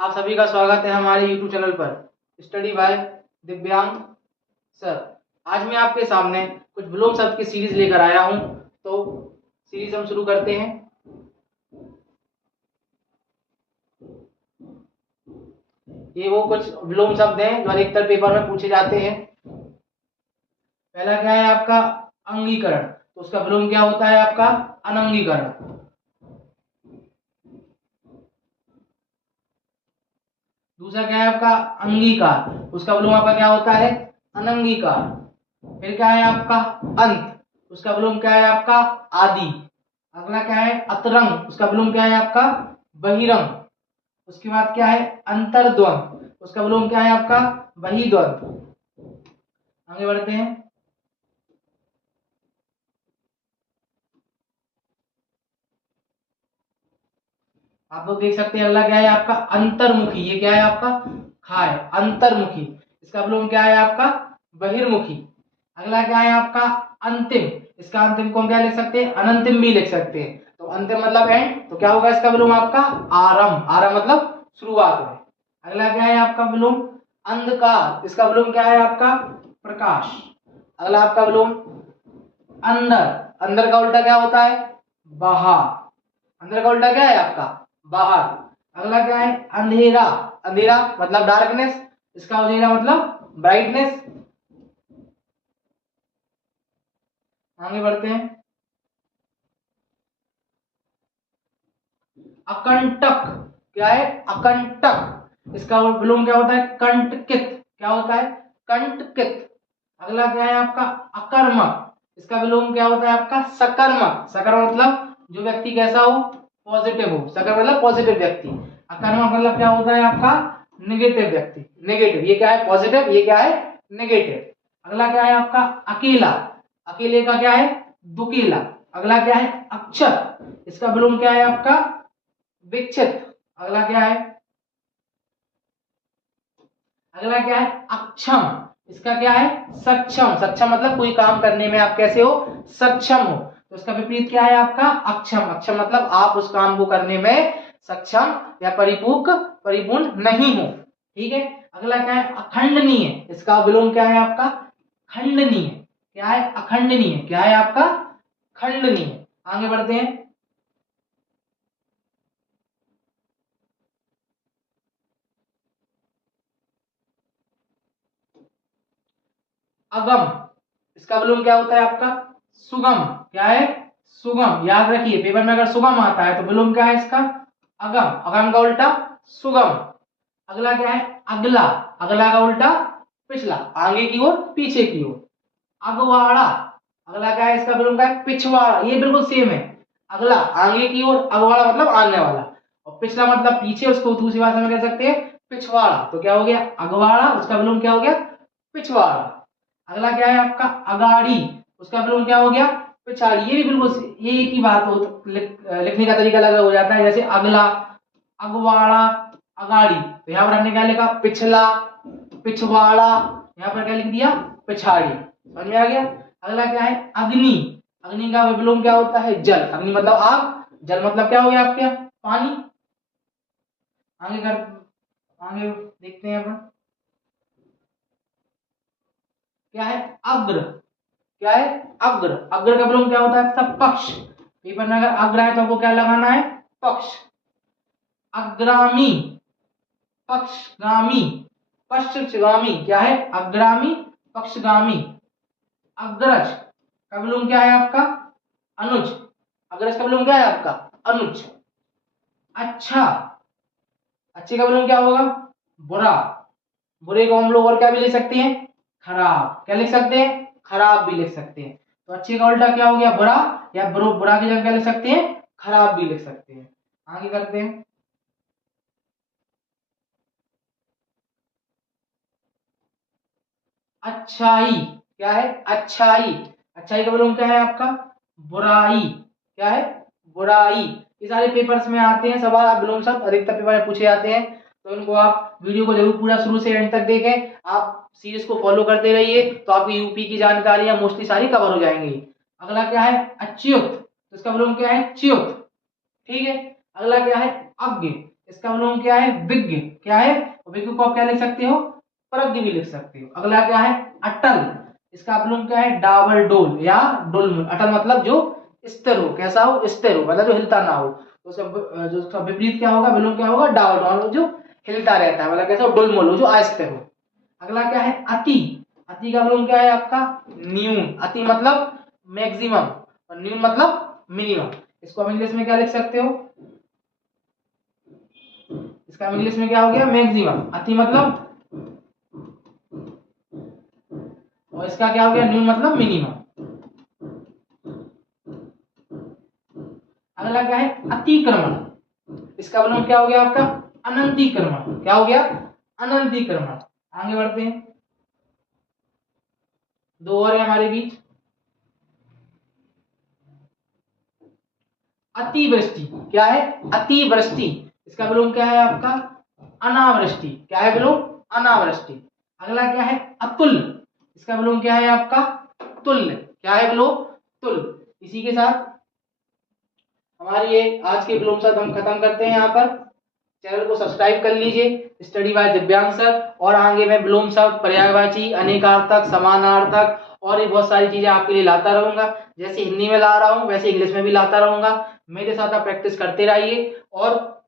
आप सभी का स्वागत है हमारे YouTube चैनल पर स्टडी बाय दिव्यांग सर। आज मैं आपके सामने कुछ विलोम शब्द की सीरीज लेकर आया हूं, तो सीरीज हम शुरू करते हैं। ये वो कुछ विलोम शब्द हैं जो अधिकतर पेपर में पूछे जाते हैं। पहला क्या है आपका अंगीकरण, तो उसका विलोम क्या होता है आपका अनंगीकरण। दूसरा क्या है आपका अंगीकार, उसका विलोम आपका क्या होता है अनंगीकार। फिर क्या है आपका अंत, उसका विलोम क्या है आपका आदि। अगला क्या है अतरंग, उसका विलोम क्या है आपका बहिरंग। उसके बाद क्या है अंतर्द्वंद, उसका विलोम क्या है आपका बहिद्वंद। आगे बढ़ते हैं। आप लोग देख सकते हैं अगला क्या है आपका अंतर्मुखी। ये क्या है आपका खा है अंतर्मुखी, इसका विलोम क्या है आपका बहिर्मुखी। अगला क्या है आपका अंतिम, इसका अंतिम को हम क्या लिख सकते हैं अनंतिम भी लिख सकते हैं। तो अंतिम मतलब एंड, तो क्या होगा इसका विलोम आपका आरंभ। आरंभ मतलब शुरुआत में। अगला क्या है आपका विलोम अंधकार, इसका विलोम क्या है आपका प्रकाश। अगला आपका विलोम अंदर, अंदर का उल्टा क्या होता है बाहर। अंदर का उल्टा क्या है आपका बाहर। अगला क्या है अंधेरा, अंधेरा मतलब डार्कनेस, इसका अंधेरा मतलब ब्राइटनेस। आगे बढ़ते हैं। अकंटक, क्या है अकंटक, इसका विलोम क्या होता है कंटकित। क्या होता है कंटकित। अगला क्या है आपका अकर्मक, इसका विलोम क्या होता है आपका सकर्मक। सकर्मक मतलब जो व्यक्ति कैसा हो पॉजिटिव हो, सकर मतलब पॉजिटिव व्यक्ति। अकर्मक मतलब क्या होता है आपका नेगेटिव व्यक्ति। नेगेटिव, ये क्या है पॉजिटिव, ये क्या है नेगेटिव। अगला क्या है आपका अकेला, अकेले का क्या है दुकेला। अगला क्या है अक्षत, इसका विलोम क्या है आपका विक्षित। अगला क्या है अगला क्या है अक्षम, इसका क्या है सक्षम। सक्षम मतलब कोई काम करने में आप कैसे हो सक्षम हो, तो इसका विपरीत क्या है आपका अक्षम। अक्षम मतलब आप उस काम को करने में सक्षम या परिपूर्ण नहीं हो। ठीक है। अगला क्या है अखंडनीय, इसका विलोम क्या है आपका खंडनीय। क्या है अखंडनीय, क्या है आपका खंडनीय। आगे बढ़ते हैं। अगम, इसका विलोम क्या होता है आपका सुगम। क्या है सुगम, याद रखिए पेपर में अगर सुगम आता है तो विलोम क्या है इसका अगम। अगम का उल्टा सुगम। अगला क्या है अगला, अगला का उल्टा पिछला, आगे की ओर पीछे की ओर। अगवाड़ा, अगला क्या है इसका विलोम क्या है पिछवाड़ा। ये बिल्कुल सेम है, अगला आगे की ओर, अगवाड़ा मतलब आने वाला, और पिछला मतलब पीछे, उसको दूसरी भाषा में कह सकते हैं पिछवाड़ा। तो क्या हो गया अगवाड़ा, उसका विलोम क्या हो गया पिछवाड़ा। अगला क्या है आपका अगाड़ी, उसका विलोम क्या हो गया पिछाड़ी। ये भी बिल्कुल ये एक ही बात हो, लिखने का तरीका अलग हो जाता है। जैसे अगला अगवाड़ा अगाड़ी, तो यहाँ पर हमने क्या लिखा पिछला पिछवाड़ा, यहाँ पर क्या लिख दिया पिछाड़ी। समझ में आ गया। अगला क्या है अग्नि, अग्नि का विलोम क्या होता है जल। अग्नि मतलब आग, जल मतलब क्या हो गया आपके पानी। आगे देखते हैं अपन क्या है अग्र। क्या है अग्र, अग्र का विलोम क्या होता है सब पक्ष। पेपर में अगर अग्र है तो आपको क्या लगाना है पक्ष। अग्रामी पक्षगामी पक्षगामी, क्या है अग्रामी पक्षगामी। अग्रज का विलोम क्या है आपका अनुज, अग्रज का विलोम क्या है आपका अनुज। अच्छा, अच्छे का विलोम क्या होगा बुरा। बुरे को हम लोग और क्या भी लिख सकते हैं खराब। क्या लिख सकते हैं खराब भी लिख सकते हैं। तो अच्छे का उल्टा क्या हो गया बुरा, या बुरा की जगह क्या लिख सकते हैं खराब भी लिख सकते हैं। आगे करते हैं। अच्छाई, क्या है अच्छाई, अच्छाई का विलोम क्या है आपका बुराई। क्या है बुराई। ये सारे पेपर्स में आते हैं सवाल, आप विलोम शब्द अधिकतर पेपर में पूछे जाते हैं, तो इनको आप वीडियो को जरूर पूरा शुरू से एंड तक देखें। आप सीरीज को फॉलो करते रहिए तो आपकी यूपी की जानकारियां मोस्टली सारी कवर हो जाएंगी। अगला क्या है अच्युत, तो इसका विलोम क्या है च्युत। ठीक है। अगला क्या है अज्ञ, इसका विलोम क्या है? विज्ञ। क्या है? विज्ञ को आप क्या लिख सकते हो? प्रज्ञ भी लिख सकते हो। अगला क्या है? अटल, इसका विलोम क्या है? डाबल डोल या डोलमुल। अटल मतलब जो स्थिर हो, कैसा हो? स्थिर हो, मतलब जो हिलता ना हो। तो उसका जो उसका विपरीत क्या होगा? विलोम क्या होगा? डाबल डोल, जो हिलता रहता है, मतलब कैसा हो? डोलमुल हो, जो अस्थिर हो। अगला क्या है? अति, अति का विलोम क्या है आपका? न्यून। अति मतलब मैक्सिमम और न्यून मतलब मिनिमम। इसको हम इंग्लिश में क्या लिख सकते हो? इसका इंग्लिश में क्या हो गया? मैक्सिमम। अति मतलब, और इसका क्या हो गया? न्यून मतलब मिनिमम। अगला क्या है? अतिक्रमण, इसका विलोम क्या हो गया आपका? अनंतीक्रमण। क्या हो गया? अनंतीक्रमण। आगे बढ़ते हैं, दो और है हमारे बीच। अतिवृष्टि, क्या है? अतिवृष्टि, इसका विलोम क्या है आपका? अनावृष्टि। क्या है विलोम? अनावृष्टि। अगला क्या है? अतुल, इसका विलोम क्या है आपका? तुल्य। क्या है विलोम? तुल्य। इसी के साथ हमारी ये आज के विलोम शब्द हम खत्म करते हैं। यहाँ पर चैनल को सब्सक्राइब कर लीजिए, स्टडी बाय दिव्यांग सर। और आगे मैं विलोम शब्द, पर्यायवाची, अनेकार्थक, समानार्थक और ये बहुत सारी चीजें आपके लिए लाता रहूंगा। जैसे हिंदी में ला रहा हूँ वैसे इंग्लिश में भी लाता रहूंगा। मेरे साथ आप प्रैक्टिस करते रहिए और